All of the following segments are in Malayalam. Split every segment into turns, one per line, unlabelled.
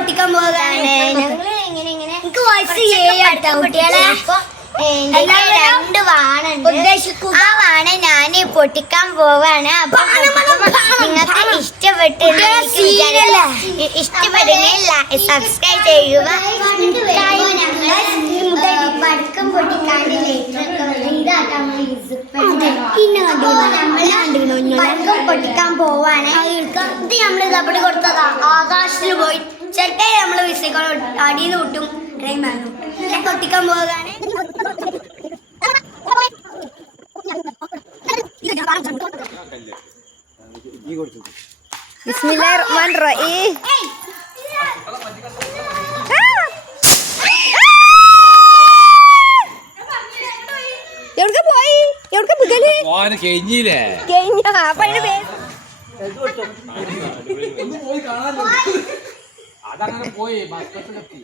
പൊട്ടിക്കാൻ
പോവാണ്
എനിക്ക് വയസ്സ് ഏഴാട്ടോ കുട്ടികളെ.
രണ്ട് വാണുണ്ട്.
ഉദ്ദേശിക്കുക.
ആ വാണ ഞാൻ പൊട്ടിക്കാൻ പോവാണ്. അപ്പൊ നിങ്ങൾക്ക്. ഇഷ്ടപ്പെട്ട്? ഇഷ്ടപ്പെടുന്നെങ്കിൽ സബ്സ്ക്രൈബ് ചെയ്യുക.
പടക്കം പൊട്ടിക്കാണ്ട് പടക്കം പൊട്ടിക്കാൻ പോവാണ്. ഇത് നമ്മൾ ഇതപ്പടി കൊടുത്തതാ. ആകാശത്തിൽ പോയി. ചെറുക്കായി നമ്മൾ വിസയ്ക്കോളും അടിയിൽ വിട്ടും ട്രെയിൻ വാങ്ങും കൊട്ടിക്കാൻ പോകാണ്
ബിസ്മില്ലാഹിർ റഹ്മാൻ റഹീം എവിടക്ക പോയി? എവിടക്ക ബുദ്ധൽ
മോന് കഴിഞ്ഞില്ലേ?
കഴിഞ്ഞ? അപ്പൊ അതിന്റെ പേര്.
അതങ്ങനെ പോയി മസ്കത്തിലെത്തി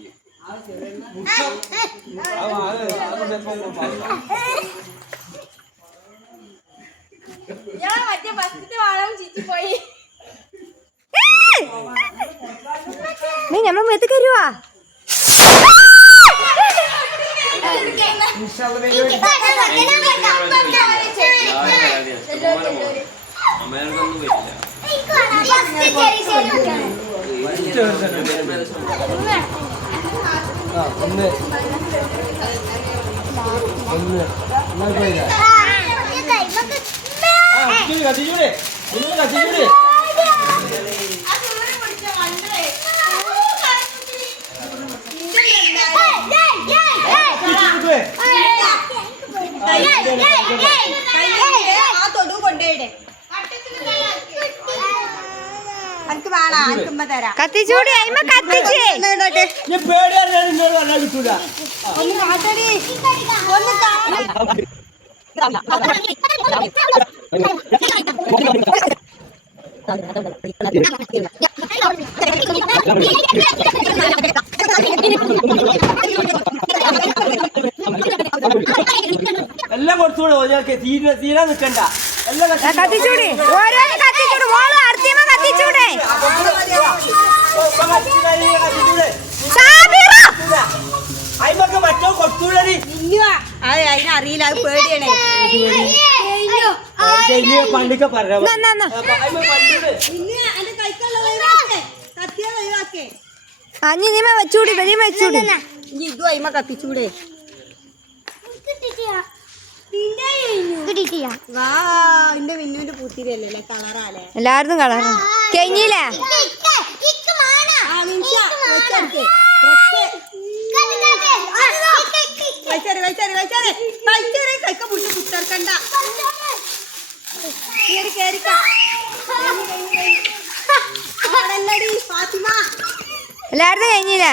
ഞാൻ മറ്റേ ഫസ്റ്റത്തെ വാളം ചിറ്റി പോയി. നീ നമ്മളെ മേത്ത് കരുവാ
അമ്മേനൊന്നും പറ്റില്ല
ആ തൊടു കൊണ്ടേടെ എനിക്ക് വേണം? ആർക്കുമ്പോ തരാം. കത്തിച്ചൂടി അയിമ കത്തിച്ച്. ഒന്ന് കാട്ടടി. ഒന്ന്
എല്ലാം കൊടുത്തോളൂ ഞങ്ങൾക്ക് തീരെ തീരാ നിൽക്കണ്ട എല്ലാം
കത്തിച്ചൂടി. ഓരോ കത്തിച്ചൂടി.
മോൾ കൊടുത്തൂടി
ഇല്ല അത് പേടിയാണേ
പണ്ടൊക്കെ പറയാം
എന്നാ, എന്നാ, അഞ്ഞി നീമ വെച്ചൂടി. വലിയ വെച്ചൂടി ഇതും അയിമ കത്തിച്ചൂടെ. കേറി കേറിക്ക ഫാത്തിമ. എല്ലാരും കഴിഞ്ഞില്ലേ?